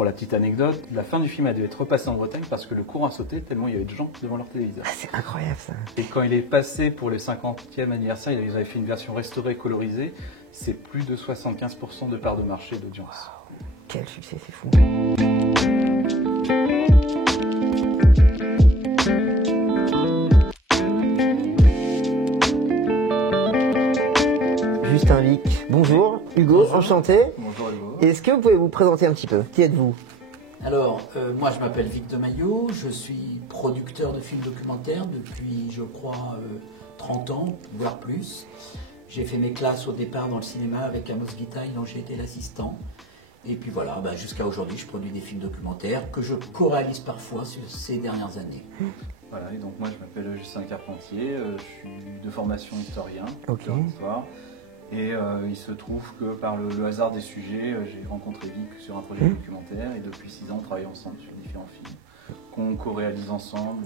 pour la petite anecdote, la fin du film a dû être repassée en Bretagne parce que le courant a sauté tellement il y avait de gens devant leur téléviseur. Ah, c'est incroyable ça. Et quand il est passé pour le 50e anniversaire, ils avaient fait une version restaurée, colorisée. C'est plus de 75% de part de marché d'audience. Wow. Quel succès, c'est fou. Justin Vic, bonjour. Hugo, Bonjour. enchanté. Bonjour Hugo. Est-ce que vous pouvez vous présenter un petit peu? Qui êtes-vous? Alors, moi je m'appelle Vic Demaillot, je suis producteur de films documentaires depuis, je crois, 30 ans, voire plus. J'ai fait mes classes au départ dans le cinéma avec Amos Gitaï, dont j'ai été l'assistant. Et puis voilà, jusqu'à aujourd'hui, je produis des films documentaires que je co-réalise parfois sur ces dernières années. Voilà, et donc moi je m'appelle Justin Carpentier, je suis de formation historien, Ok. d'histoire. Et il se trouve que par le hasard des sujets, j'ai rencontré Vic sur un projet documentaire et depuis 6 ans on travaille ensemble sur différents films qu'on co-réalise ensemble.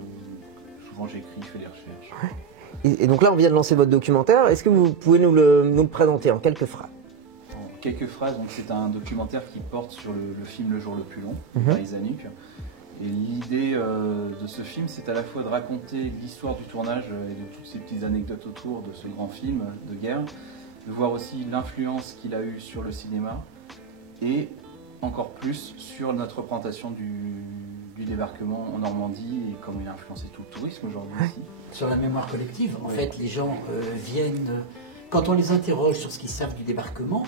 Souvent j'écris, je fais des recherches. Ouais. Et donc là, on vient de lancer votre documentaire. Est-ce que vous pouvez nous le présenter en quelques phrases? En quelques phrases, donc c'est un documentaire qui porte sur le film Le jour le plus long, Paris Zanuck. Et l'idée de ce film, c'est à la fois de raconter l'histoire du tournage et de toutes ces petites anecdotes autour de ce grand film de guerre, de voir aussi l'influence qu'il a eue sur le cinéma et encore plus sur notre représentation du débarquement en Normandie et comment il a influencé tout le tourisme aujourd'hui aussi. Sur la mémoire collective, en Oui. fait, les gens viennent, quand on les interroge sur ce qu'ils savent du débarquement,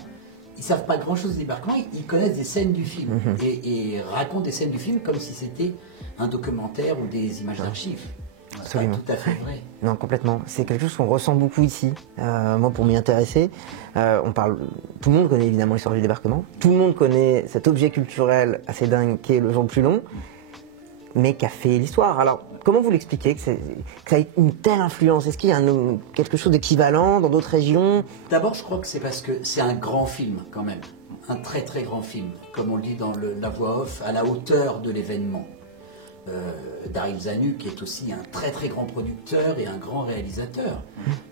ils ne savent pas grand-chose du débarquement, ils connaissent des scènes du film et racontent des scènes du film comme si c'était un documentaire ou des images d'archives. C'est pas Absolument. tout à fait vrai. Non, complètement. C'est quelque chose qu'on ressent beaucoup ici. Moi, pour m'y intéresser, on parle. Tout le monde connaît évidemment l'histoire du débarquement. Tout le monde connaît cet objet culturel assez dingue qui est le jour le plus long, mais qui a fait l'histoire. Alors, comment vous l'expliquez que ça ait une telle influence? Est-ce qu'il y a quelque chose d'équivalent dans d'autres régions? D'abord, je crois que c'est parce que c'est un grand film quand même, un très très grand film, comme on le dit dans la voix off, à la hauteur de l'événement. Daryl Zanuck est aussi un très très grand producteur et un grand réalisateur.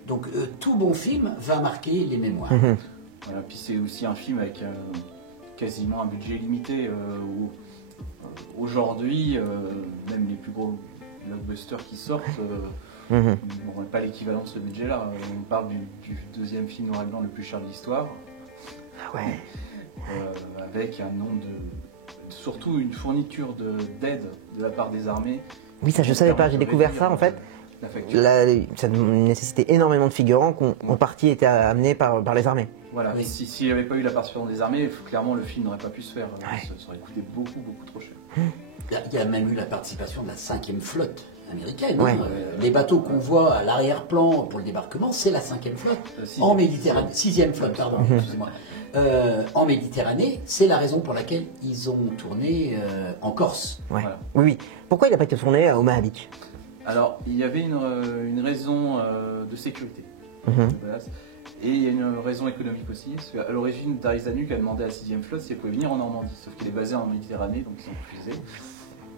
Donc tout bon film va marquer les mémoires. Voilà, puis c'est aussi un film avec quasiment un budget limité. Où aujourd'hui, même les plus gros blockbusters qui sortent n'auront pas l'équivalent de ce budget-là. On parle du deuxième film noir et blanc le plus cher de l'histoire. Ah ouais. Avec un nombre surtout une fourniture d'aide de la part des armées. Oui, ça je savais pas. J'ai découvert ça en fait. La facture. Ça nécessitait énormément de figurants qui en partie étaient amenés par les armées. Voilà. Oui. S'il n'y avait pas eu la participation des armées, clairement le film n'aurait pas pu se faire. Ouais. Ça aurait coûté beaucoup trop cher. Il y a même eu la participation de la 5e flotte américaine. Ouais. Les bateaux qu'on voit à l'arrière-plan pour le débarquement, c'est la 5e flotte. En Méditerranée, 6e flotte, pardon, excusez-moi. En Méditerranée, c'est la raison pour laquelle ils ont tourné en Corse. Ouais. Voilà. Oui, oui. Pourquoi il n'a pas été tourné à Omaha Beach? Alors, il y avait une raison de sécurité de base. Et il y a une raison économique aussi. Parce qu'à l'origine, Daryl Zanuck a demandé à la 6e flotte si elle pouvait venir en Normandie. Sauf qu'elle est basée en Méditerranée, donc ils ont refusé.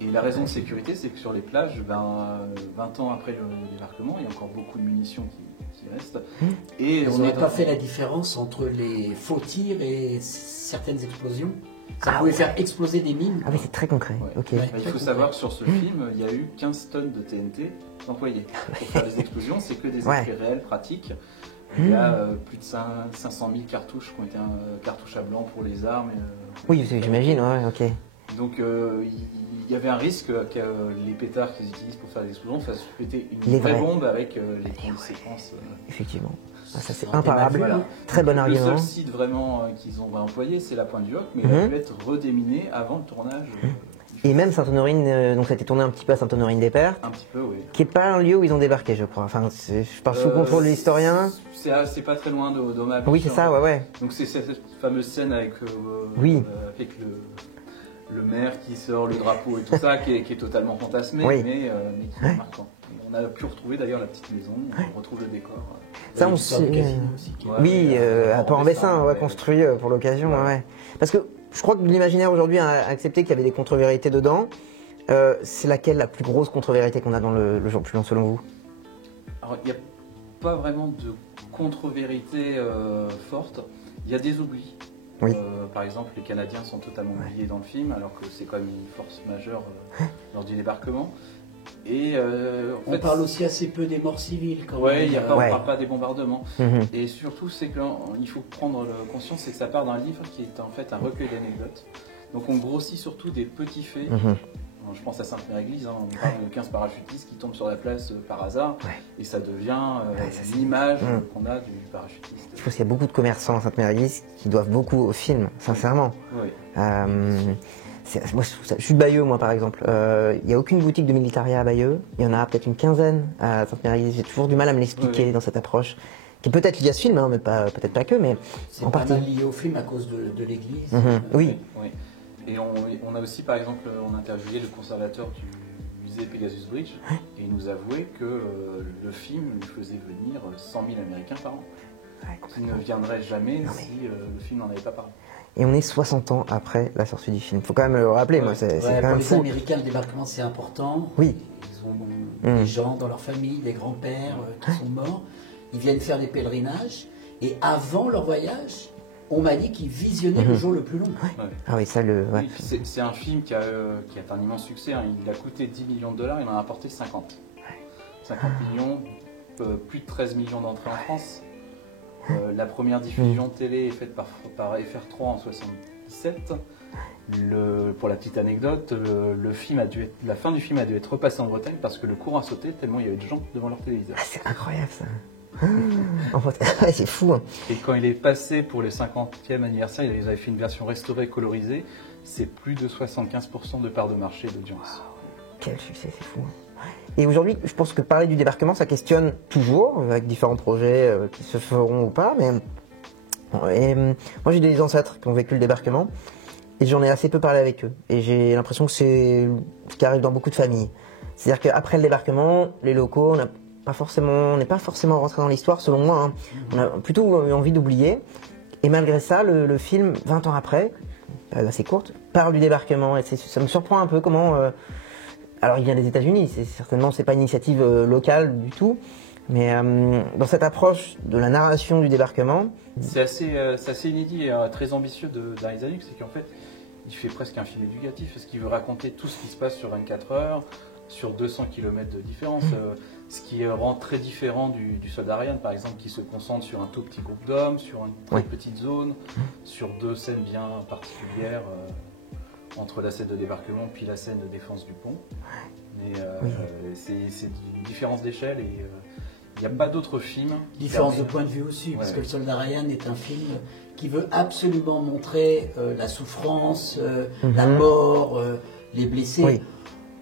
Et la raison de sécurité, c'est que sur les plages, 20 ans après le débarquement, il y a encore beaucoup de munitions qui restent. Et Ils on n'auraient est pas fait la différence entre les faux tirs et certaines explosions. Ça Ah pouvait ouais. faire exploser des mines. Ah oui, c'est très concret. Ouais. Ok. Ouais. Il faut savoir que sur ce film, il y a eu 15 tonnes de TNT employées. Pour faire les explosions, c'est que des Ouais. effets réels, pratiques. Il y a plus de 500 000 cartouches qui ont été cartouches à blanc pour les armes. Oui, j'imagine, ouais, ok. Donc il y avait un risque que les pétards qu'ils utilisent pour faire des explosions fassent péter une Les vraie vrais. bombe avec les conséquences. Effectivement. Ah, ça, c'est Ça aurait été imparable. mal vu, Très bon Le argument. seul site vraiment qu'ils ont employé, c'est la Pointe du Hoc, mais il a pu être redéminé avant le tournage. Et même Sainte-Honorine, donc ça a été tourné un petit peu à Sainte-Honorine-des-Pères, Un petit peu, oui. qui n'est pas un lieu où ils ont débarqué, je crois. Enfin, je parle sous contrôle de l'historien. C'est pas très loin d'Omaha. Oui, c'est ça, ouais, ouais. Donc c'est cette fameuse scène avec, Oui. avec le maire qui sort le drapeau et tout ça, qui est totalement fantasmé, Oui. mais qui est marquant. On a pu retrouver d'ailleurs la petite maison, on retrouve le décor. Ça, on L'histoire du sait- casino aussi. Ouais, Oui, mais, à Port-en-Bessin, ouais, construit pour l'occasion, ouais. Ouais. Parce que je crois que l'imaginaire aujourd'hui a accepté qu'il y avait des contre-vérités dedans. C'est laquelle la plus grosse contre-vérité qu'on a dans le jour plus long selon vous? Alors, il n'y a pas vraiment de contre-vérité forte. Il y a des oublis. Oui. Par exemple, les Canadiens sont totalement oubliés dans le film, alors que c'est quand même une force majeure lors du débarquement. Et on parle aussi assez peu des morts civiles quand même. On ne parle pas des bombardements. Et surtout, c'est qu'il faut prendre conscience, c'est que ça part d'un livre qui est en fait un recueil d'anecdotes. Donc on grossit surtout des petits faits. Je pense à Sainte-Mère-Église, on parle de 15 parachutistes qui tombent sur la place par hasard, et ça devient l'image qu'on a du parachutiste. Je pense qu'il y a beaucoup de commerçants à Sainte-Mère-Église qui doivent beaucoup au film, sincèrement. Oui. Moi, je suis de Bayeux, moi, par exemple. Il n'y a aucune boutique de militaria à Bayeux. Il y en a peut-être une quinzaine à Sainte-Mère-Église. J'ai toujours du mal à me l'expliquer dans cette approche, qui est peut-être liée à ce film, mais peut-être pas que, mais en partie lié au film à cause de l'église. Oui. Et on a aussi, par exemple, on a interviewé le conservateur du musée Pegasus Bridge, et il nous avouait que le film lui faisait venir 100 000 Américains par an. Qui ne viendraient jamais si le film n'en avait pas parlé. Et on est 60 ans après la sortie du film. Il faut quand même le rappeler, moi, c'est quand même fou. Pour les Américains, le débarquement, c'est important. Oui. Ils ont des gens dans leur famille, des grands-pères qui sont morts. Ils viennent faire des pèlerinages. Et avant leur voyage, on m'a dit qu'ils visionnaient le jour le plus long. Ah oui, ça Oui, c'est un film qui a un immense succès. Il a coûté 10 millions de dollars, il en a rapporté 50. 50 millions, plus de 13 millions d'entrées en France. La première diffusion télé est faite par FR3 en 1977. Pour la petite anecdote, la fin du film a dû être repassée en Bretagne parce que le courant a sauté tellement il y avait de gens devant leur téléviseur. Ah, c'est incroyable ça. C'est fou. Hein. Et quand il est passé pour le 50e anniversaire, ils avaient fait une version restaurée, colorisée. C'est plus de 75% de part de marché d'audience. Quel succès, c'est fou. Et aujourd'hui, je pense que parler du débarquement, ça questionne toujours, avec différents projets qui se feront ou pas. Mais moi, j'ai des ancêtres qui ont vécu le débarquement, et j'en ai assez peu parlé avec eux. Et j'ai l'impression que c'est ce qui arrive dans beaucoup de familles. C'est-à-dire qu'après le débarquement, les locaux, on n'est pas forcément rentré dans l'histoire, selon moi. Hein. On a plutôt eu envie d'oublier. Et malgré ça, le film, 20 ans après, période assez courte, parle du débarquement. Et ça me surprend un peu comment... alors il vient des États-Unis, c'est pas une initiative locale du tout, mais dans cette approche de la narration du débarquement... C'est assez inédit et très ambitieux d'Ariz Zanuck, c'est qu'en fait, il fait presque un film éducatif, parce qu'il veut raconter tout ce qui se passe sur 24 heures, sur 200 km de différence, ce qui rend très différent du Soldat Ryan, par exemple, qui se concentre sur un tout petit groupe d'hommes, sur une très petite zone, sur deux scènes bien particulières, entre la scène de débarquement puis la scène de défense du pont. Mais c'est une différence d'échelle et il n'y a pas d'autres films. Différence de point de vue aussi, parce que le Soldat Ryan est un film qui veut absolument montrer la souffrance, la mort, les blessés.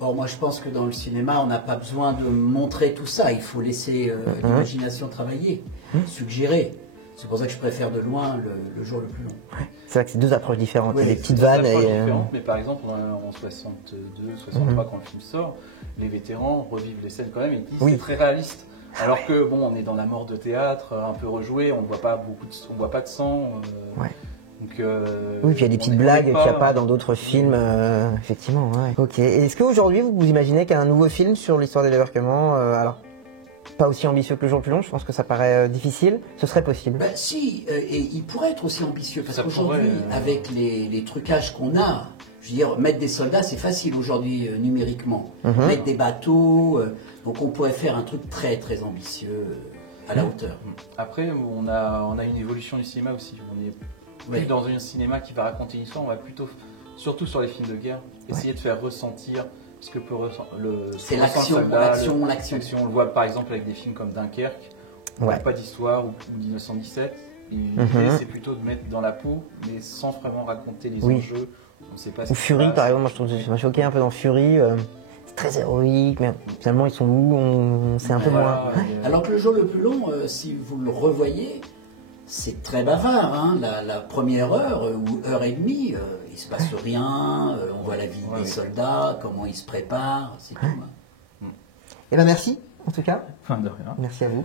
Or, moi je pense que dans le cinéma, on n'a pas besoin de montrer tout ça. Il faut laisser l'imagination travailler, suggérer. C'est pour ça que je préfère de loin le jour le plus long. C'est vrai que c'est deux approches différentes. Il y a des petites vannes. Mais par exemple, en 62, 63, quand le film sort, les vétérans revivent les scènes quand même et disent c'est très réaliste. Alors que bon, on est dans la mort de théâtre, un peu rejoué, on ne voit pas on voit pas de sang. Donc, oui, puis il y a des petites blagues qu'il n'y a pas dans d'autres films, effectivement. Ok. Et est-ce qu'aujourd'hui, vous imaginez qu'un nouveau film sur l'histoire des débarquements, alors pas aussi ambitieux que le jour le plus long, je pense que ça paraît difficile, ce serait possible. Si, et il pourrait être aussi ambitieux, parce qu'aujourd'hui, avec les trucages qu'on a, je veux dire, mettre des soldats, c'est facile aujourd'hui numériquement. Mettre des bateaux, donc on pourrait faire un truc très très ambitieux à la hauteur. Après, on a une évolution du cinéma aussi. On est plus dans un cinéma qui va raconter une histoire, on va plutôt, surtout sur les films de guerre, essayer de faire ressentir ce que peut c'est l'action. On le voit par exemple avec des films comme Dunkerque, où il n'y a pas d'histoire, ou 1917. L'idée c'est plutôt de mettre dans la peau, mais sans vraiment raconter les enjeux. On sait pas ou Fury par exemple, moi je trouve que ça m'a choqué un peu dans Fury. C'est très héroïque, mais finalement ils sont où, on sait un peu moins. Alors que le jour le plus long, si vous le revoyez, c'est très bavard. Hein. La première heure ou heure et demie, il se passe rien, on voit la vie des soldats, comment ils se préparent, c'est tout. Et ben merci en tout cas. De rien. Merci à vous.